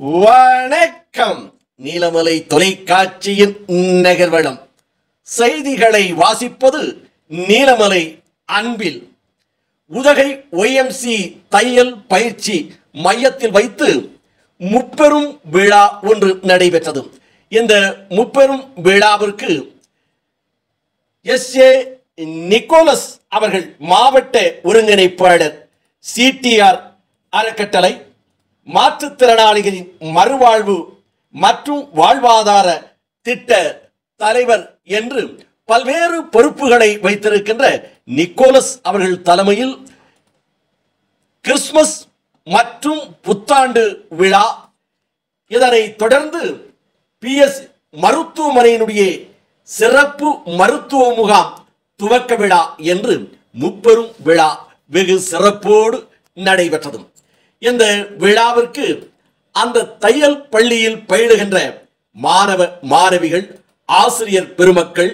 வணக்கம். நீலமலை தொலைக்காட்சியின் நகர்வலம் செய்திகளை வாசிப்பது நீலமலை அன்பில். உதகை OMC தையல் பயிற்சி மையத்தில் வைத்து முப்பெரும் விழா ஒன்று நடைபெற்றது. இந்த முப்பெரும் விழாவிற்கு SA நிக்கோலஸ் அவர்கள் மாவட்ட ஒருங்கிணைப்பாளர், CTR அறக்கட்டளை, மாற்றுத்திறனாளிகளின் மறுவாழ்வு மற்றும் வாழ்வாதார திட்ட தலைவர் என்று பல்வேறு பொறுப்புகளை வைத்திருக்கின்ற நிக்கோலஸ் அவர்கள் தலைமையில் கிறிஸ்துமஸ் மற்றும் புத்தாண்டு விழா, இதனை தொடர்ந்து PS மருத்துவமனையினுடைய சிறப்பு மருத்துவ முகாம் துவக்க விழா என்று முப்பெரும் விழா வெகு சிறப்போடு நடைபெற்றது. இந்த விழாவிற்கு அந்த தையல் பள்ளியில் பயிலுகின்ற மாணவ மாணவிகள், ஆசிரியர் பெருமக்கள்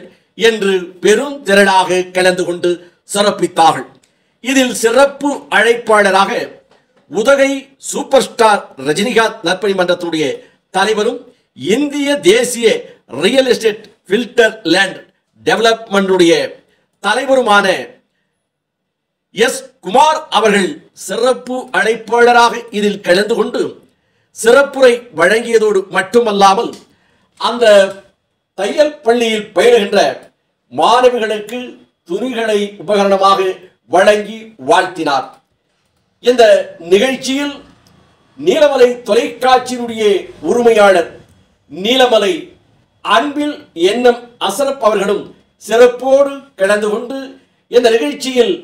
என்று பெரும் திரளாக கலந்து கொண்டு சிறப்பித்தார்கள். இதில் சிறப்பு அழைப்பாளராக உதகை சூப்பர் ஸ்டார் ரஜினிகாந்த் நற்பணி மன்றத்துடைய தலைவரும் இந்திய தேசிய ரியல் எஸ்டேட் ஃபில்டர் லேண்ட் டெவலப்மெண்டுடைய தலைவருமான S. குமார் அவர்கள் சிறப்பு அழைப்பாளராக இதில் கலந்து கொண்டு சிறப்புரை வழங்கியதோடு மட்டுமல்லாமல் அந்த தையல் பள்ளியில் பயிலுகின்ற மாணவிகளுக்கு துணிகளை உபகரணமாக வழங்கி வாழ்த்தினார். இந்த நிகழ்ச்சியில் நீலமலை தொலைக்காட்சியினுடைய உரிமையாளர் நீலமலை அன்பில் NM அசரப் அவர்களும் சிறப்போடு கலந்து கொண்டு இந்த நிகழ்ச்சியில்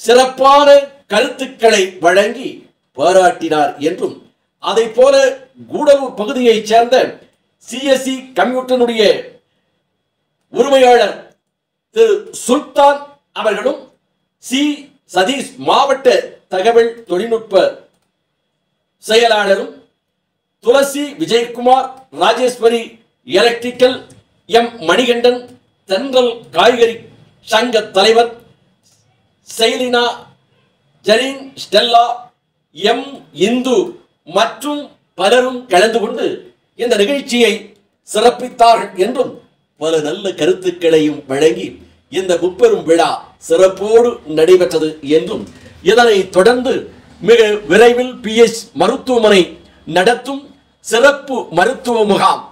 சிறப்பான கருத்துக்களை வழங்கி பாராட்டினார் என்றும், அதை போல கூடலூர் பகுதியைச் சேர்ந்த CSE கம்ப்யூட்டருடைய உரிமையாளர் திரு சுல்தான் அவர்களும், சி சதீஷ் மாவட்ட தகவல் தொழில்நுட்ப செயலாளரும், துளசி விஜயகுமார் ராஜேஸ்வரி எலக்ட்ரிக்கல், M. மணிகண்டன் தென்றல் காய்கறி சங்க தலைவர், செயலினா ஜரீன் ஸ்டெல்லா, M. இந்து மற்றும் பலரும் கலந்து கொண்டு இந்த நிகழ்ச்சியை சிறப்பித்தார்கள் என்றும் பல நல்ல கருத்துக்களையும் வழங்கி இந்த முப்பெரும் விழா சிறப்போடு நடைபெற்றது என்றும், இதனை தொடர்ந்து மிக விரைவில் PS மருத்துவமனை நடத்தும் சிறப்பு மருத்துவ முகாம்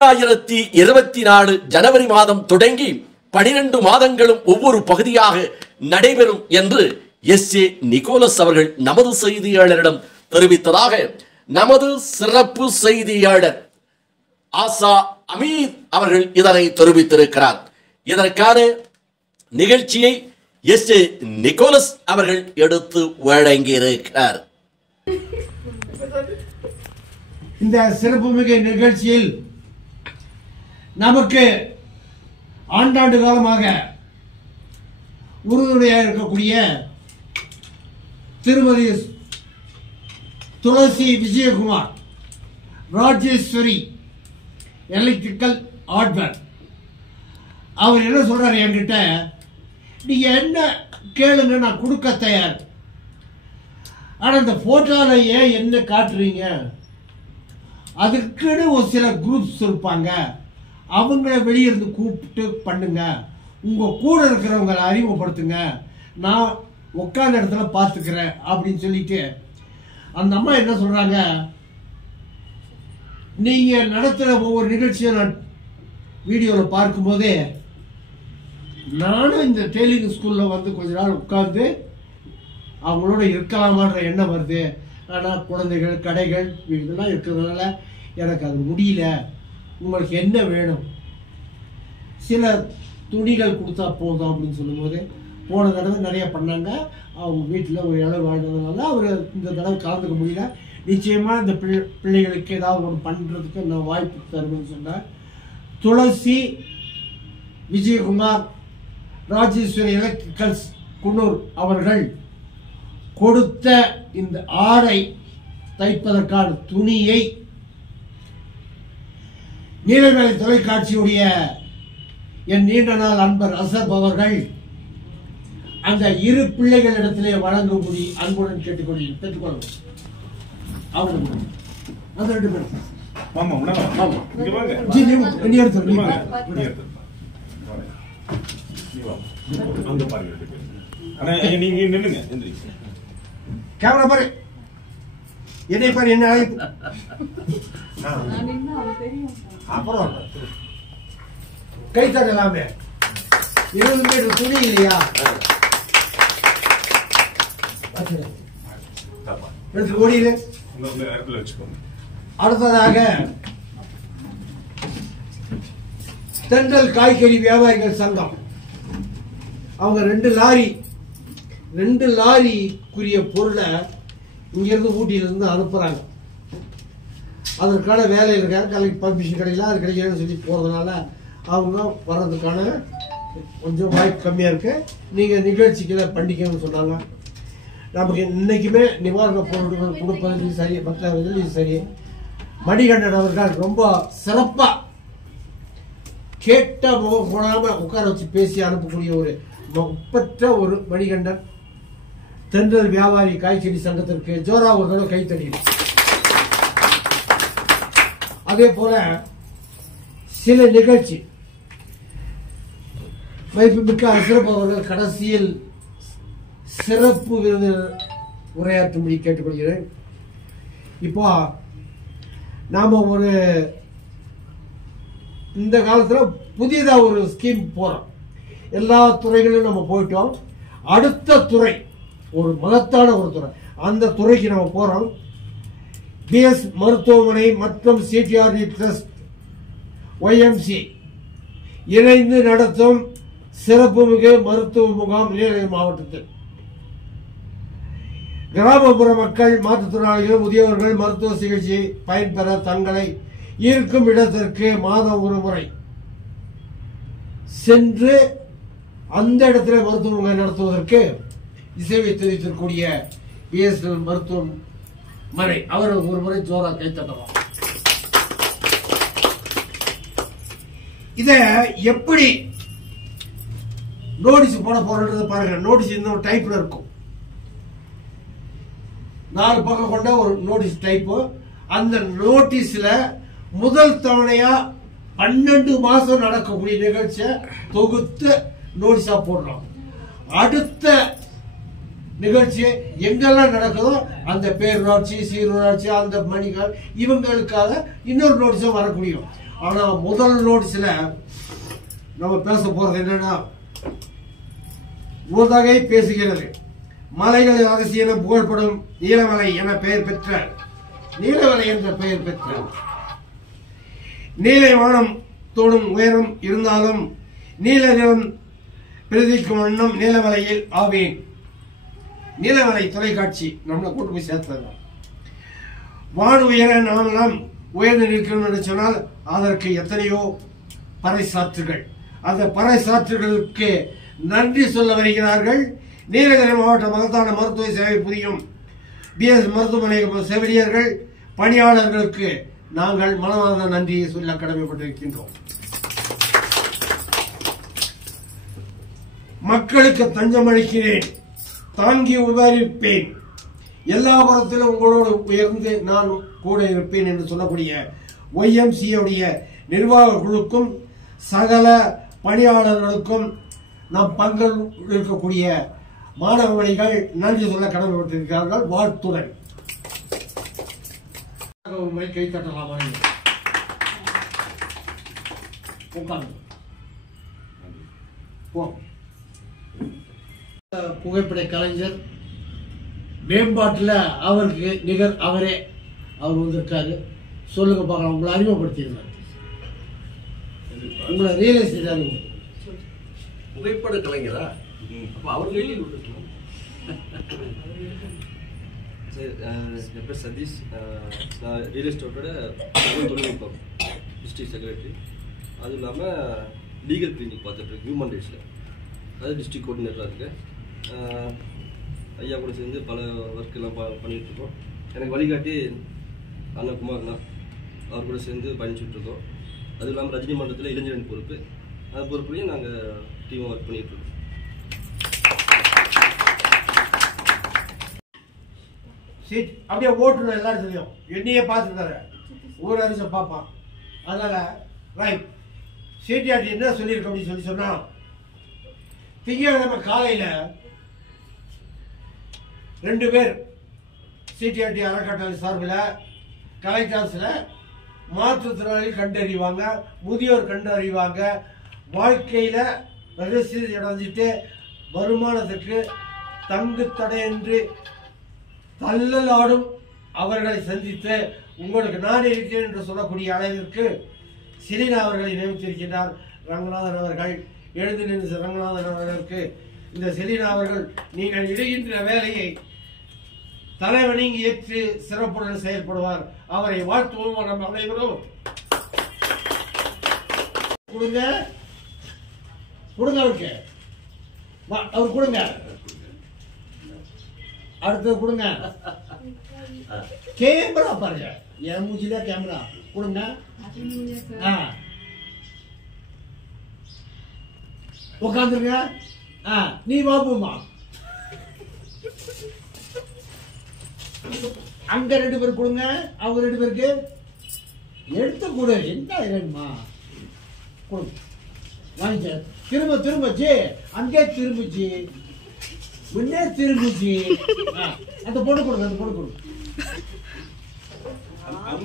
2024 ஜனவரி மாதம் தொடங்கி 12 மாதங்களும் ஒவ்வொரு பகுதியாக நடைபெறும் என்று SA நிக்கோலஸ் அவர்கள் நமது செய்தியாளரிடம் தெரிவித்ததாக நமது சிறப்பு செய்தியாளர் ஆசா அமீர் அவர்கள் இதனை தெரிவித்திருக்கிறார். இதற்கான நிகழ்ச்சியை SA நிக்கோலஸ் அவர்கள் எடுத்து வழங்கியிருக்கிறார். இந்த சிறப்புமிகு நிகழ்ச்சியில் நமக்கு ஆண்டாண்டு காலமாக உறுதுணையாக இருக்கக்கூடிய திருமதி துளசி விஜயகுமார் ராஜேஸ்வரி எலக்ட்ரிக்கல் ஹார்ட்வேர், அவர் என்ன சொல்றாரு என்கிட்ட, நீங்க என்ன கேளுங்க நான் கொடுக்க தயார், ஆனா இந்த போட்டோல ஏன் என்ன காட்டுறீங்க, அதுக்குன்னு ஒரு சில குரூப்ஸ் இருப்பாங்க, அவங்கள வெளியிருந்து கூப்பிட்டு பண்ணுங்க, உங்க கூட இருக்கிறவங்களை அறிமுகப்படுத்துங்க, நான் உட்கார்ந்த இடத்துல பார்த்துக்கிறேன் அப்படின்னு சொல்லிட்டு அந்த அம்மா என்ன சொல்றாங்க, நீங்க நடத்துற ஒவ்வொரு நிகழ்ச்சியும் நான் வீடியோவில் பார்க்கும்போதே நானும் இந்த டெய்லரிங் ஸ்கூல்ல வந்து கொஞ்ச நாள் உட்கார்ந்து அவங்களோட இருக்கலாமான்ற எண்ணம் வருது. ஆனால் குழந்தைகள், கடைகள் இதெல்லாம் இருக்கிறதுனால எனக்கு அது முடியல, உங்களுக்கு என்ன வேணும், சில துணிகள் கொடுத்தா போதும் அப்படின்னு சொல்லும்போது, போன தடவை நிறைய பண்ணாங்க, அவங்க வீட்டில் ஒரு இளவு வாழ்ந்ததுனால அவர் இந்த தடவை கலந்துக்க முடியல, நிச்சயமாக இந்த பிள்ளைகளுக்கு ஏதாவது ஒன்று பண்ணுறதுக்கு நான் வாய்ப்பு தருவேன்னு சொன்னார். துளசி விஜயகுமார் ராஜேஸ்வரி எலக்ட்ரிக்கல்ஸ் குன்னூர் அவர்கள் கொடுத்த இந்த ஆடை தைப்பதற்கான துணியை நீலமலை தொலைக்காட்சியுடைய என் நீண்ட நாள் அன்பர் அசப் அவர்கள் அந்த இரு பிள்ளைகளிடத்திலே வழங்கும்படி அன்புடன் கேட்டுக்கொள்ளும். அது 2 பேரும் மாமா உணவா ஆமா இங்க வாங்க ஜி நீ எடுத்து நீ வாங்க நீ எடுத்து நீ வா அங்க பாருங்க 2 பேர் அண்ணா நீங்க நில்லுங்க எந்திரிங்க கேமரா பாரு என்னை பாரு என்ன அழைப்பு அப்புறம் கை தட்டலாமே 20 மீட்டர் துணி இல்லையா எடுத்து ஓடிடு. இந்த இடத்துல வச்சுக்கோங்க. அடுத்ததாக தென்றல் காய்கறி வியாபாரிகள் சங்கம் அவங்க 2 லாரிக்குரிய பொருளை இங்கிருந்து ஊட்டியிலிருந்து அனுப்புறாங்க. அதற்கான வேலையில் இருக்காங்க. கலெக்ட் பர்மிஷன் கிடைக்கல, அது கிடைக்கலன்னு சொல்லி போறதுனால அவங்க வர்றதுக்கான கொஞ்சம் வாய்ப்பு கம்மியா இருக்கு. நீங்க நிகழ்ச்சிகளை பண்ணிக்கணும்னு சொன்னாங்க. நமக்கு இன்னைக்குமே நிவாரண பொருட்கள் கொடுப்பது சரி, மற்ற இது சரி. மணிகண்டன் அவர்கள் ரொம்ப சிறப்பா கேட்ட முகம் போடாம உட்கார வச்சு பேசி அனுப்பக்கூடிய ஒரு ஒப்பற்ற ஒரு மணிகண்டன். தென்றல் வியாபாரி காய்கறி சங்கத்திற்கு ஜோரா ஒரு தடவை கைத்தடியும். அதே போல சில நிகழ்ச்சி வைப்புமிக்க சிறப்பு அவர்கள் கடைசியில் சிறப்பு விருந்தினர் உரையாற்றும்படி கேட்டுக்கொள்கிறேன். இப்போ நாம ஒரு இந்த காலத்துல புதியதா ஒரு ஸ்கீம் போறோம். எல்லா துறைகளிலும் நம்ம போயிட்டோம். அடுத்த துறை ஒரு மகத்தான ஒரு துறை, அந்த துறைக்கு நம்ம போறோம். பிஎஸ் மருத்துவமனை மற்றும் சிடிஆர்டி ட்ரஸ்ட் ஒய்எம்சி இணைந்து நடத்தும் சிறப்புமிகு மருத்துவ முகாம் நீலகிரி மாவட்டத்தில் கிராமப்புற மக்கள், மாற்றுத்திறனாளிகள், முதியவர்கள் மருத்துவ சிகிச்சை பயன்பெற தங்களை இருக்கும் இடத்திற்கு மாதம் ஒரு முறை சென்று அந்த இடத்துல மருத்துவ முகாம் நடத்துவதற்கு இசைவை தெரிவித்திருக்கூடிய பிஎஸ்எல் மருத்துவமனை அவர் ஒரு முறை ஜோரா கைத்தட்டலாம். இத எப்படி நோட்டீஸ் போட போறது பாருங்க. நோட்டீஸ் இந்த டைப்ல இருக்கும். 4 பக்கம் கொண்ட ஒரு நோட்டீஸ் டைப். அந்த நோட்டீஸ்ல முதல் தவணையா 12 மாசம் நடக்கக்கூடிய நிகழ்ச்சியை தொகுத்து நோட்டீஸா போடுறோம். அடுத்த நிகழ்ச்சி எங்கெல்லாம் நடக்குதோ அந்த பேரூராட்சி, சீரூராட்சி, அந்த மணிகள் இவங்களுக்காக இன்னொரு நோட்டீஸும் வரக்கூடிய. ஆனா முதல் நோட்டீஸ்ல நம்ம பேச போறது என்னன்னா, உதகை பேசுகிறது. மலைகளில் அதிசயம் என புகழ்படும் நீலமலை என பெயர் பெற்ற நீலமலை என்ற பெயர் பெற்ற நீலை வானம் தோடும் உயரம் இருந்தாலும் நீல நிலம் பிரதிக்கும் வண்ணம் நீலமலையில் ஆவேன். நீலமலை தொலைக்காட்சி நம்மளை கூட்டு போய் சேர்த்தது. வான் உயர நாமெல்லாம் உயர்ந்து நிற்கணும் என்று சொன்னால் அதற்கு எத்தனையோ பறைசாற்றுகள். அந்த பறைசாற்றுகளுக்கு நன்றி சொல்ல வருகிறார்கள் நீலகிரி மாவட்ட மகத்தான மருத்துவ சேவை புரியும் பிஎஸ் மருத்துவமனை செவிலியர்கள், பணியாளர்களுக்கு நாங்கள் மனமார்ந்த நன்றியை சொல்ல கடமைப்பட்டிருக்கின்றோம். மக்களுக்கு தஞ்சம் அளிக்கிறேன், தாங்கி உபரிப்பேன், எல்லா புறத்திலும் உங்களோடு உயர்ந்து நான் கூட இருப்பேன் என்று சொல்லக்கூடிய ஒய்எம்சி உடைய நிர்வாக குழுக்கும் சகல பணியாளர்களுக்கும் நாம் பங்கில் இருக்கக்கூடிய மாணவமணிகள் நன்றி சொல்ல கடமைப்பட்டிருக்கிறார்கள். வாழ்த்துடன் கை தட்டலாமா? புகைப்பட கலைஞர் மேம்பாட்டுல அவருக்கு நிகர் அவரே அவர் வந்திருக்காரு. சொல்லுங்க பார்க்கலாம். உங்களை அறிமுகப்படுத்தியிருந்தார், உங்களை ரியலைஸ் செய்தாரு. புகைப்பட கலைஞரா? அப்ப அவர்கள் என் பேர் சதீஷ். நான் ரியல் எஸ்டேட்டோட தொழில்நுட்பம் டிஸ்ட்ரிக்ட் செக்ரட்டரி. அதுவும் இல்லாமல் லீகல் கிளினிக் பார்த்துட்ருக்கேன் ஹியூமன் ரைட்ஸில். அது டிஸ்ட்ரிக்ட் கோஆர்டினேட்டராக இருக்கேன். ஐயா கூட சேர்ந்து பல ஒர்க்கெல்லாம் பண்ணிகிட்ருக்கோம். எனக்கு வழிகாட்டி அண்ணன் குமார்ண்ணா, அவர் கூட சேர்ந்து பயணிச்சுட்ருக்கோம். அதுவும் இல்லாமல் ரஜினி மன்றத்தில் இளைஞரணி பொறுப்பு, அந்த பொறுப்புலையும் நாங்கள் டீமாக ஒர்க் பண்ணிகிட்ருக்கோம். சீட் அப்படியே ஓட்டுநர் எல்லாரும் தெரியும், என்னையே பார்த்துருக்காரு, ஊர் அரிசை பார்ப்பான். அதனால ரைட் சிடிஆர்டி என்ன சொல்லியிருக்க அப்படின்னு சொன்னா, திங்கட்கிழமை காலையில 2 பேர் சிடிஆர்டி அறக்கட்டளை சார்பில் கலெக்டர்ஸ்ல மாற்றுத்திறனாளி கண்டறிவாங்க, முதியோர் கண்டறிவாங்க. வாழ்க்கையில ரகசியம் அடைஞ்சிட்டு வருமானத்துக்கு தங்கு தடையின்றி தள்ளலாடும் அவர்களை சந்தித்து உங்களுக்கு நான் இருக்கிறேன் என்று சொல்லக்கூடிய அளவிற்கு செலினா அவர்களை நியமித்திருக்கிறார் ரங்கநாதன் அவர்கள். எழுந்து நின்று ரங்கநாதன் அவர்களுக்கு இந்த செலினா அவர்கள் நீங்கள் இடுகின்ற வேலையை தலைவணங்கி ஏற்று சிறப்புடன் செயல்படுவார். அவரை வாழ்த்துவோம் நம்ம அனைவரும். கொடுங்க கொடுங்க அவருக்கு, அவர் கொடுங்க, அடுத்தது கொடுங்க. கேமரா பாருங்க, என் மூஞ்சில கேமரா கொடுங்க. உட்காந்துருங்க. நீ பாபுமா அங்க 2 பேர் கொடுங்க, அவங்க 2 பேருக்கு எடுத்து கொடு. என்ன வேணுமா கொடுங்க, வாங்கிக்க. திரும்ப திரும்ப ஜி, அங்கே திரும்பிச்சு, முன்னே திரும்பிச்சு. அந்த பொண்ணு கொடுங்க, அந்த பொண்ணு கொடுங்க.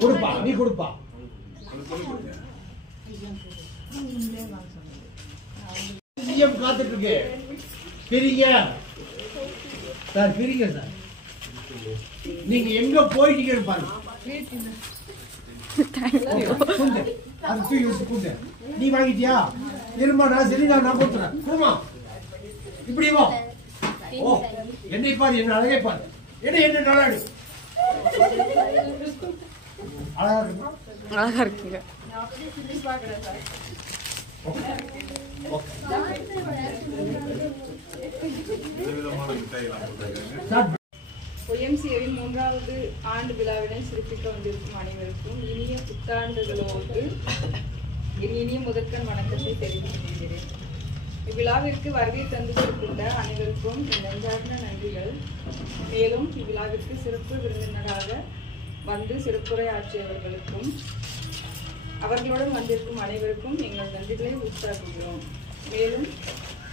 கொடுப்பா, நீ கொடுப்பா. சிஎம் காத்துட்டு இருக்கு. பிரிங்க சார், பிரிங்க சார். நீங்க எங்க போயிட்டீங்கன்னு பாருங்க. அது தூக்கி வச்சு கூட்டு. நீ வாங்கிட்டியா? இருமா, நான் செலினா நான் கொடுத்துறேன். குடுமா இப்படி வா. ஓ, என்னை பாரு, என்ன அழகை பாரு. என்ன நல்லா இருக்கு, அழகா இருக்குமா? அழகா இருக்குங்க. ஒய்எம்சிஏவின் 3வது ஆண்டு விழாவினை சிறப்பிக்க வந்திருக்கும் அனைவருக்கும் இனிய புத்தாண்டுகளோடு இனிய முதற்கண் வணக்கத்தை தெரிவித்துக் கொள்கிறேன். இவ்விழாவிற்கு வருகை தந்து கொண்ட அனைவருக்கும் நெஞ்சார்ந்த நன்றிகள். மேலும் இவ்விழாவிற்கு சிறப்பு விருந்தினராக வந்து சிறப்புரை ஆற்றியவர்களுக்கும் அவர்களுடன் வந்திருக்கும் அனைவருக்கும் எங்கள் நன்றிகளை உற்சாகிக்கிறோம். மேலும்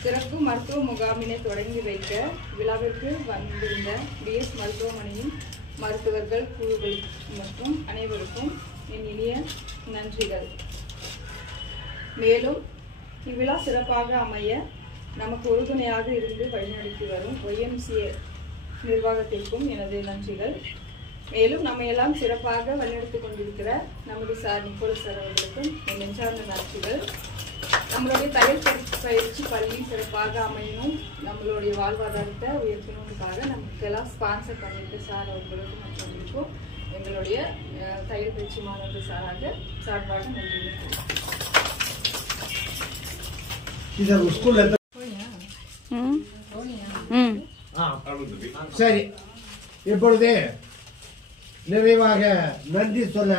சிறப்பு மருத்துவ முகாமினை தொடங்கி வைக்க விழாவிற்கு வந்திருந்த பிஎஸ் மருத்துவமனையின் மருத்துவர்கள், குழுக்கள் மற்றும் அனைவருக்கும் என் இனிய நன்றிகள். மேலும் இவ்விழா சிறப்பாக அமைய நமக்கு உறுதுணையாக இருந்து வழிநடத்தி வரும் ஒய்எம்சிஏ நிர்வாகத்திற்கும் எனது நன்றிகள். மேலும் நம்ம எல்லாம் சிறப்பாக வழிநடத்தி கொண்டிருக்கிற நமது சார் நிக்கோலஸ் சார் அவர்களுக்கும் என் நெஞ்சார்ந்த நன்றிகள். நம்மளுடைய தையல் பயிற்சி பள்ளி சிறப்பாக அமையணும், நம்மளுடைய வாழ்வாதாரத்தை உயர்த்தணுக்காக நமக்கெல்லாம் ஸ்பான்சர் பண்ணியிருக்க சார் அவர்களுக்கும் மற்றவர்களுக்கும் எங்களுடைய தையல் பயிற்சி மாணவர்கள் சார்பாக நன்றி. சரி, இப்பொழுது நிறைவாக நன்றி சொல்ல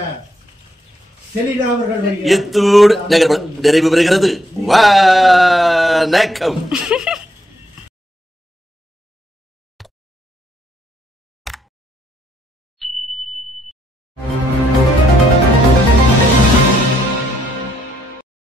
செலினா அவர்கள் நிறைவு பெறுகிறது. வணக்கம்.